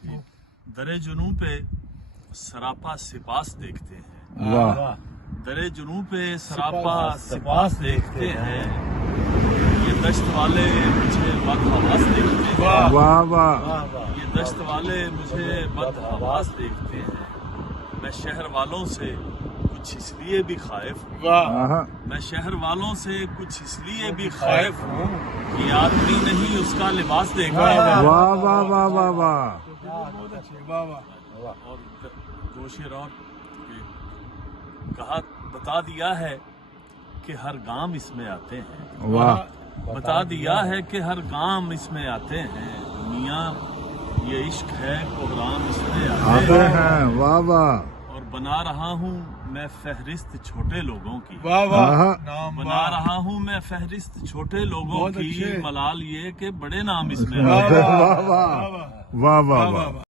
दरे जुनू पे सरापा सिपास देखते हैं, वाह दरे जुनू पे सरापा सिपास देखते हैं, ये दश्त वाले मुझे बदहवास देखते हैं, वाह वाह ये दश्त वाले मुझे बदहवास देखते हैं। मैं शहर वालों से कुछ इसलिए भी खाइफ हूँ, आहा, मैं शहर वालों से कुछ इसलिए भी खाइफ हूँ कि आदमी नहीं उसका लिबास देखते हैं। वाह वाह वाह वाह वाह और जोशेर और कहा बता दिया है कि हर गांव इसमें आते हैं, वाह बता दिया है कि हर गांव इसमें आते हैं, मियाँ ये इश्क है कोहराम इसमें आते आते हैं। हैं, वाह वाह, और बना रहा हूँ मैं फहरिस्त छोटे लोगों की, आहा, बना रहा हूँ मैं फहरिस्त छोटे लोगों की, मलाल ये कि बड़े नाम इसमें वाह आते हैं। वाह वाह वाह वाह वाह।